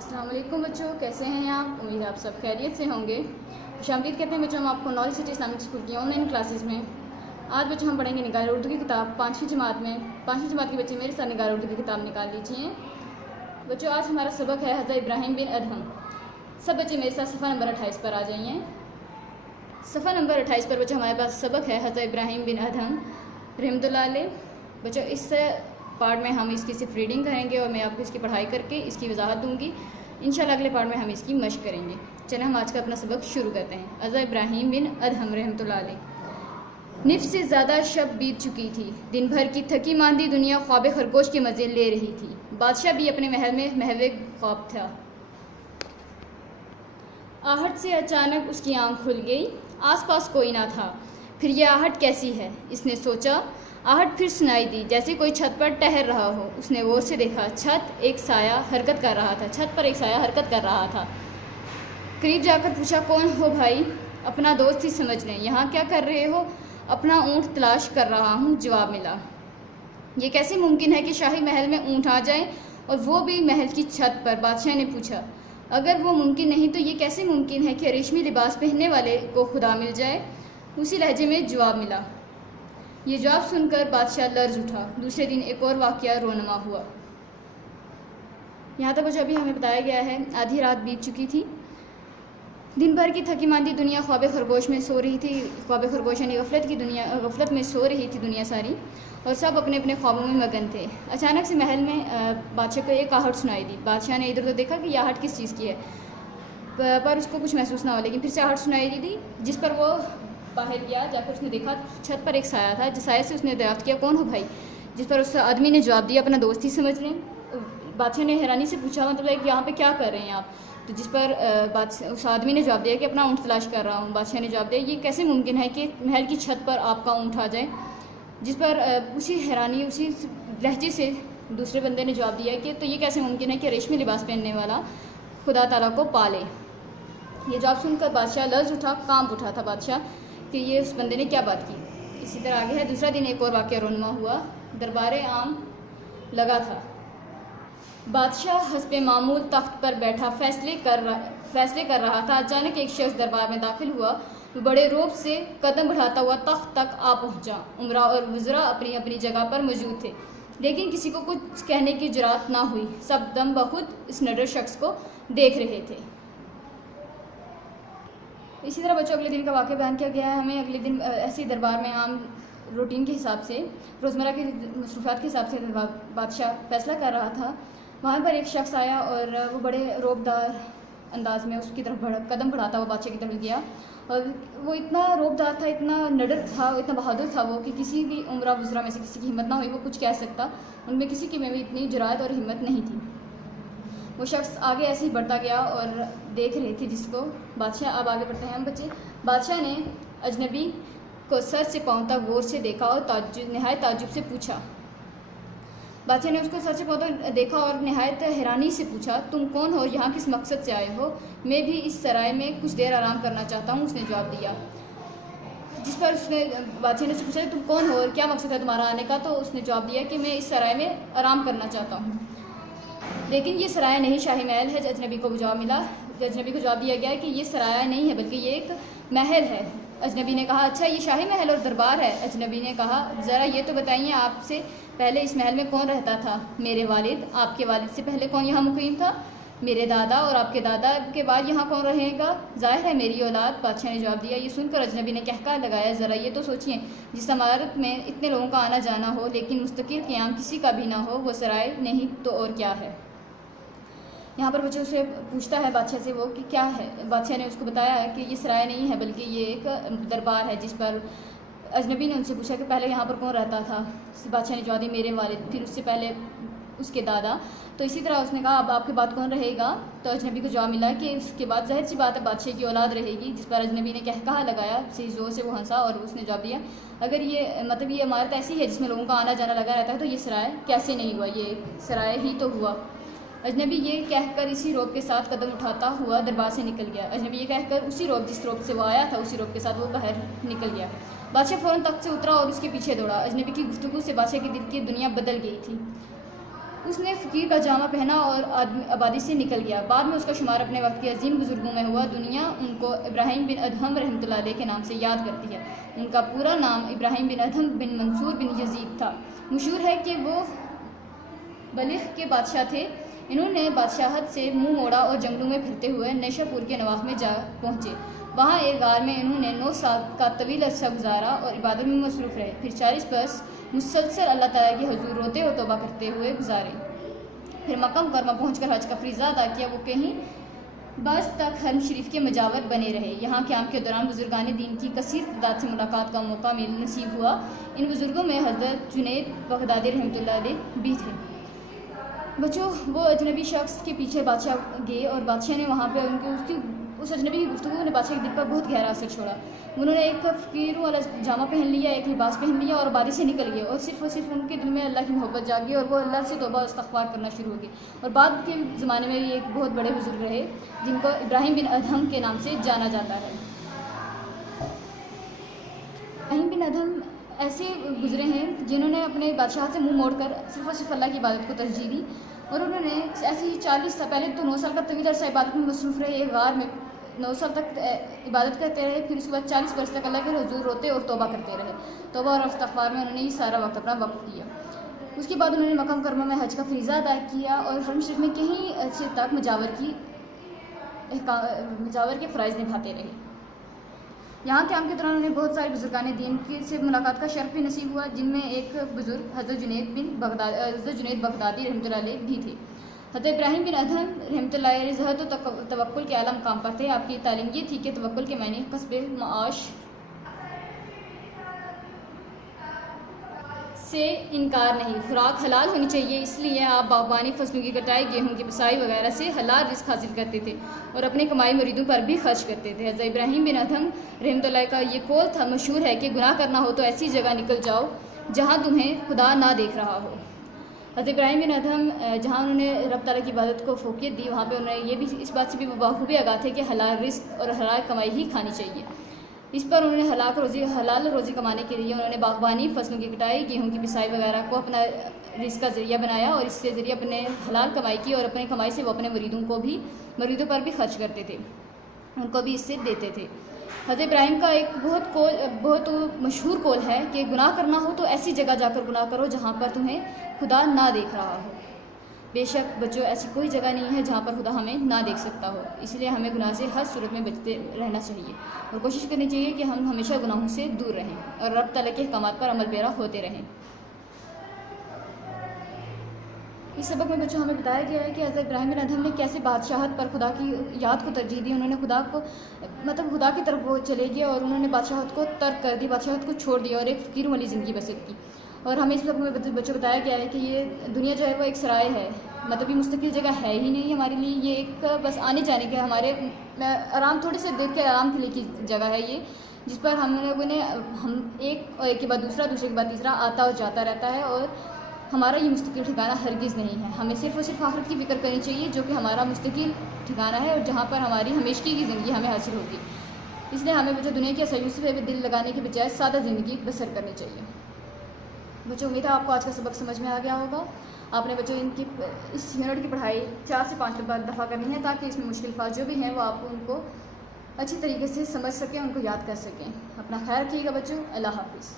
السلام علیکم بچوں، کیسے ہیں آپ؟ امید آپ سب خیریت سے ہوں گے۔ خوشامدید کہتے ہیں بچوں ہم آپ کو نالج سٹی اسلامک اسکول کی آن لائن کلاسز میں۔ آج بچوں ہم پڑھیں گے نگار اردو کی کتاب 5ویں جماعت میں۔ 5ویں جماعت کے بچے میرے ساتھ نگار اردو کی کتاب نکال لیجیے۔ بچوں آج ہمارا سبق ہے حضرت ابراہیم بن ادہم۔ سب بچے میرے ساتھ صفحہ نمبر 28 پر آ جائیے۔ صفحہ نمبر 28 پر بچوں ہمارے پاس سبق ہے حضرت ابراہیم بن ادہم رحمۃ اللہ علیہ۔ بچوں اس پارٹ میں ہم اس کی صرف ریڈنگ کریں گے اور میں آپ کو اس کی پڑھائی کر کے اس کی وضاحت دوں گی۔ انشاءاللہ اگلے پارٹ میں ہم اس کی مشق کریں گے۔ چلیں ہم آج کا اپنا سبق شروع کرتے ہیں۔ حضرت ابراہیم بن ادہم رحمۃ اللہ علیہ۔ نصف سے زیادہ شب بیت چکی تھی، دن بھر کی تھکی ماندی دنیا خواب خرگوش کے مزے لے رہی تھی۔ بادشاہ بھی اپنے محل میں محو خواب تھا۔ آہٹ سے اچانک اس کی آنکھ کھل گئی، آس پاس کوئی نہ تھا۔ پھر یہ آہٹ کیسی ہے؟ اس نے سوچا۔ آہٹ پھر سنائی دی، جیسے کوئی چھت پر ٹہل رہا ہو۔ اس نے غور سے دیکھا، ایک سایہ حرکت کر رہا تھا۔ چھت پر ایک سایہ حرکت کر رہا تھا۔ قریب جا کر پوچھا، کون ہو بھائی؟ اپنا دوست ہی سمجھ لیں۔ یہاں کیا کر رہے ہو؟ اپنا اونٹ تلاش کر رہا ہوں، جواب ملا۔ یہ کیسے ممکن ہے کہ شاہی محل میں اونٹ آ جائیں اور وہ بھی محل کی چھت پر؟ بادشاہ نے پوچھا۔ اگر وہ ممکن نہیں تو یہ کیسے ممکن ہے کہ ریشمی لباس پہننے والے کو خدا مل جائے؟ اسی لہجے میں جواب ملا۔ یہ جواب سن کر بادشاہ لرز اٹھا۔ دوسرے دن ایک اور واقعہ رونما ہوا۔ یہاں تک جو ابھی ہمیں بتایا گیا ہے، آدھی رات بیت چکی تھی، دن بھر کی تھکی ماندی دنیا خواب خرگوش میں سو رہی تھی۔ خواب خرگوش یعنی غفلت میں سو رہی تھی دنیا ساری، اور سب اپنے اپنے خوابوں میں مگن تھے۔ اچانک سے محل میں بادشاہ کو ایک آہٹ سنائی دی۔ بادشاہ نے ادھر ادھر دیکھا کہ یہ آہٹ کس چیز کی ہے، پر اس کو کچھ محسوس نہ ہو، لیکن پھر سے آہٹ سنائی دی، جس پر وہ باہر گیا۔ جا کر اس نے دیکھا چھت پر ایک سایہ تھا، جس سایہ سے اس نے دریافت کیا، کون ہو بھائی؟ جس پر اس آدمی نے جواب دیا، اپنا دوست ہی سمجھ لیں۔ بادشاہ نے حیرانی سے پوچھا، مطلب یہاں پہ کیا کر رہے ہیں آپ؟ تو جس پر اس آدمی نے جواب دیا کہ اپنا اونٹ تلاش کر رہا ہوں۔ بادشاہ نے جواب دیا، یہ کیسے ممکن ہے کہ محل کی چھت پر آپ کا اونٹ آ جائے؟ جس پر اسی حیرانی اسی لہجے سے دوسرے بندے نے جواب دیا کہ تو یہ کیسے ممکن ہے کہ ریشمی لباس پہننے والا خدا تعالیٰ کو پالے؟ یہ جواب سن کر بادشاہ لرز اٹھا، کانپ اٹھا تھا بادشاہ کہ یہ اس بندے نے کیا بات کی۔ اسی طرح آگے ہے، دوسرا دن ایک اور واقعہ رونما ہوا۔ دربار عام لگا تھا۔ بادشاہ حسب معمول تخت پر بیٹھا فیصلے کر رہا تھا۔ اچانک ایک شخص دربار میں داخل ہوا۔ وہ بڑے رعب سے قدم بڑھاتا ہوا تخت تک آ پہنچا۔ امراء اور وزراء اپنی اپنی جگہ پر موجود تھے، لیکن کسی کو کچھ کہنے کی جرات نہ ہوئی۔ سب دم بخود اس نڈر شخص کو دیکھ رہے تھے۔ اسی طرح بچوں اگلے دن کا واقعہ بیان کیا گیا ہے ہمیں۔ اگلے دن ایسے دربار میں عام روٹین کے حساب سے، روزمرہ کی مصروفیات کے حساب سے بادشاہ فیصلہ کر رہا تھا۔ وہاں پر ایک شخص آیا اور وہ بڑے رعبدار انداز میں اس کی طرف قدم بڑھاتا ہوا بادشاہ کی طرف گیا، اور وہ اتنا رعبدار تھا، اتنا نڈر تھا، اتنا بہادر تھا وہ کہ کسی بھی امراء وزراء میں سے کسی کی ہمت نہ ہوئی وہ کچھ کہہ سکتا۔ ان میں کسی کی میں بھی اتنی جرأت اور ہمت نہیں تھی۔ وہ شخص آگے ایسے ہی بڑھتا گیا اور دیکھ رہے تھے جس کو بادشاہ۔ اب آگے بڑھتے ہیں ہم بچے۔ بادشاہ نے اجنبی کو سر سے پاؤں تک غور سے دیکھا اور نہایت تعجب سے پوچھا۔ بادشاہ نے اس کو سر سے پاؤں تک دیکھا اور نہایت حیرانی سے پوچھا، تم کون ہو اور یہاں کس مقصد سے آئے ہو؟ میں بھی اس سرائے میں کچھ دیر آرام کرنا چاہتا ہوں، اس نے جواب دیا۔ جس پر بادشاہ نے اس سے پوچھا تم کون ہو اور کیا مقصد ہے تمہارا آنے کا؟ تو اس نے جواب دیا کہ میں اس سرائے میں آرام کرنا چاہتا ہوں، لیکن یہ سرایہ نہیں شاہی محل ہے۔ اجنبی کو جواب ملا، اجنبی کو جواب دیا گیا کہ یہ سرایہ نہیں ہے بلکہ یہ ایک محل ہے۔ اجنبی نے کہا، اچھا یہ شاہی محل اور دربار ہے؟ اجنبی نے کہا، ذرا یہ تو بتائیے آپ سے پہلے اس محل میں کون رہتا تھا؟ میرے والد۔ آپ کے والد سے پہلے کون یہاں مقیم تھا؟ میرے دادا۔ اور آپ کے دادا کے بعد یہاں کون رہے گا؟ ظاہر ہے میری اولاد، بادشاہ نے جواب دیا۔ یہ سن کر اجنبی نے کہکہا لگایا، ذرا یہ تو سوچئے، جس عمارت میں اتنے لوگوں کا آنا جانا ہو لیکن مستقل قیام کسی کا بھی نہ ہو، وہ سرائے نہیں تو اور کیا ہے؟ یہاں پر بچوں سے پوچھتا ہے بادشاہ سے وہ کہ کیا ہے؟ بادشاہ نے اس کو بتایا کہ یہ سرائے نہیں ہے بلکہ یہ ایک دربار ہے۔ جس پر اجنبی نے ان سے پوچھا کہ پہلے یہاں پر کون رہتا تھا؟ بادشاہ نے جواب دیا، میرے والد، پھر اس سے پہلے اس کے دادا۔ تو اسی طرح اس نے کہا، اب آپ کے بعد کون رہے گا؟ تو اجنبی کو جواب ملا کہ اس کے بعد ظاہر سی بات ہے بادشاہ کی اولاد رہے گی۔ جس پر اجنبی نے کہا لگایا، صحیح زور سے وہ ہنسا اور اس نے جواب دیا، اگر یہ مطلب یہ عمارت ایسی ہے جس میں لوگوں کا آنا جانا لگا رہتا ہے تو یہ سرائے کیسے نہیں ہوا؟ یہ سرائے ہی تو ہوا۔ اجنبی یہ کہہ کر اسی روب کے ساتھ قدم اٹھاتا ہوا دربار سے نکل گیا۔ اجنبی یہ کہہ کر اسی روب جس روب سے وہ آیا تھا اسی روب کے ساتھ وہ باہر نکل گیا۔ بادشاہ فوراً تخت سے اترا اور اس کے پیچھے دوڑا۔ اجنبی کی گفتگو سے بادشاہ کے دل کی دنیا بدل گئی تھی۔ اس نے فقیر کا جامہ پہنا اور آبادی سے نکل گیا۔ بعد میں اس کا شمار اپنے وقت کے عظیم بزرگوں میں ہوا۔ دنیا ان کو ابراہیم بن ادہم رحمۃ اللہ علیہ کے نام سے یاد کرتی ہے۔ ان کا پورا نام ابراہیم بن ادہم بن منصور بن یزید تھا۔ مشہور ہے کہ وہ بلخ کے بادشاہ تھے۔ انہوں نے بادشاہت سے منہ موڑا اور جنگلوں میں پھرتے ہوئے نیشا پور کے نواح میں جا پہنچے۔ وہاں ایک غار میں انہوں نے 9 سال کا طویل عرصہ گزارا اور عبادت میں مصروف رہے۔ پھر 40 برس مسلسل اللہ تعالیٰ کے حضور روتے اور توبہ کرتے ہوئے گزارے۔ پھر مکہ مکرمہ پہنچ کر حج کا فریضہ ادا کیا۔ وہ کہیں بعض تک حرم شریف کے مجاور بنے رہے۔ یہاں قیام کے دوران بزرگان دین کی کثیر تعداد سے ملاقات کا موقع نصیب ہوا۔ ان بزرگوں میں حضرت جنید بغدادی رحمۃ اللہ علیہ بھی تھے۔ بچوں، وہ اجنبی شخص کے پیچھے بادشاہ گئے اور بادشاہ نے وہاں پہ اس اجنبی کی گفتگو نے بادشاہ کے دل پر بہت گہرا اثر چھوڑا۔ انہوں نے ایک فقیروں والا جامہ پہن لیا، ایک لباس پہن لیا اور آبادی سے نکل گئے، اور صرف ان کے دل میں اللہ کی محبت جاگ گئی اور وہ اللہ سے توبہ و استغفار کرنا شروع ہو گئی۔ اور بعد کے زمانے میں یہ ایک بہت بڑے بزرگ رہے جن کو ابراہیم بن ادہم کے نام سے جانا جاتا ہے۔ ابراہیم بن ادہم ایسے گزرے ہیں جنہوں نے اپنے بادشاہت سے منہ موڑ کر صرف اللہ کی عبادت کو ترجیح دی، اور انہوں نے ایسے ہی 40 سال پہلے تو 9 سال کا طویل عرصہ عبادت میں مصروف رہے۔ ایک غار میں 9 سال تک عبادت کرتے رہے۔ پھر اس کے بعد 40 برس تک اللہ کے حضور روتے اور توبہ کرتے رہے۔ توبہ اور استغفار میں انہوں نے یہ سارا وقت اپنا وقف دیا۔ اس کے بعد انہوں نے مکہ مکرمہ میں حج کا فریضہ ادا کیا اور حرم شریف میں کہیں عرصے تک مجاور کے فرائض نبھاتے رہے۔ یہاں قیام کے دوران انہیں بہت سارے بزرگان دین سے ملاقات کا شرف بھی نصیب ہوا، جن میں ایک بزرگ حضرت جنید بغدادی رحمۃ اللہ علیہ بھی تھے۔ حضرت ابراہیم بن ادہم رحمۃ اللہ علیہ زہد و توکل کے اعلیٰ مقام پر تھے۔ آپ کی تعلیم یہ تھی کہ توکل کے معنی کسب معاش سے انکار نہیں، خوراک حلال ہونی چاہیے، اس لیے آپ باغبانی، فصلوں کی کٹائی، گیہوں کی پسائی وغیرہ سے حلال رزق حاصل کرتے تھے اور اپنے کمائی مریدوں پر بھی خرچ کرتے تھے۔ حضرت ابراہیم بن ادہم رحمۃ اللہ کا یہ قول تھا، مشہور ہے کہ گناہ کرنا ہو تو ایسی جگہ نکل جاؤ جہاں تمہیں خدا نہ دیکھ رہا ہو۔ حضرت ابراہیم بن ادہم جہاں انہوں نے رب تعالیٰ کی عبادت کو فوقیت دی، وہاں پہ انہوں نے یہ بھی اس بات سے بھی بخوبی آگاہ تھے کہ حلال رزق اور حلال کمائی ہی کھانی چاہیے۔ اس پر انہوں نے حلال روزی کمانے کے لیے انہوں نے باغبانی، فصلوں کی کٹائی، گیہوں کی پسائی وغیرہ کو اپنا رزق کا ذریعہ بنایا اور اس سے ذریعہ اپنے حلال کمائی کی، اور اپنے کمائی سے وہ اپنے مریدوں پر بھی خرچ کرتے تھے، ان کو بھی اس سے دیتے تھے۔ حضرت ابراہیم کا ایک بہت مشہور قول ہے کہ گناہ کرنا ہو تو ایسی جگہ جا کر گناہ کرو جہاں پر تمہیں خدا نہ دیکھ رہا ہو۔ بے شک بچوں، ایسی کوئی جگہ نہیں ہے جہاں پر خدا ہمیں نہ دیکھ سکتا ہو، اس لیے ہمیں گناہ سے ہر صورت میں بچتے رہنا چاہیے اور کوشش کرنی چاہیے کہ ہم ہمیشہ گناہوں سے دور رہیں اور رب تعالیٰ کے احکامات پر عمل پیرا ہوتے رہیں۔ اس سبق میں بچوں ہمیں بتایا گیا ہے کہ حضرت ابراہیم بن ادہم نے کیسے بادشاہت پر خدا کی یاد کو ترجیح دی۔ انہوں نے خدا کی طرف وہ چلے گئے اور انہوں نے بادشاہت کو ترک کر دی، بادشاہت کو چھوڑ دیا اور ایک فقیروں والی زندگی بسر کی۔ اور ہمیں اس سبق میں بچوں بتایا گیا ہے کہ یہ دنیا جو ہے وہ ایک سرائے ہے، یہ مستقل جگہ ہے ہی نہیں ہمارے لیے، یہ ایک بس آنے جانے کے ہمارے آرام، تھوڑے سے دیر کے آرام کے لیے کی جگہ ہے یہ، جس پر ہم ایک کے بعد دوسرے کے بعد تیسرا آتا اور جاتا رہتا ہے، اور ہمارا یہ مستقل ٹھکانہ ہرگز نہیں ہے۔ ہمیں صرف اور صرف آخرت کی فکر کرنی چاہیے جو کہ ہمارا مستقل ٹھکانہ ہے اور جہاں پر ہماری ہمیشگی کی زندگی ہمیں حاصل ہوگی۔ اس لیے ہمیں بچوں دنیا کی اسائیوں سے دل لگانے کے بجائے سادہ زندگی بسر کرنی چاہیے۔ بچوں امید ہے آپ کو آج کا سبق سمجھ میں آ گیا ہوگا۔ آپ نے بچوں اس یونٹ کی پڑھائی 4 سے 5 دفعہ کرنی ہے تاکہ اس میں مشکل الفاظ جو بھی ہیں وہ آپ ان کو اچھی طریقے سے سمجھ سکیں، ان کو یاد کر سکیں۔ اپنا خیال رکھیے گا بچوں، اللہ حافظ۔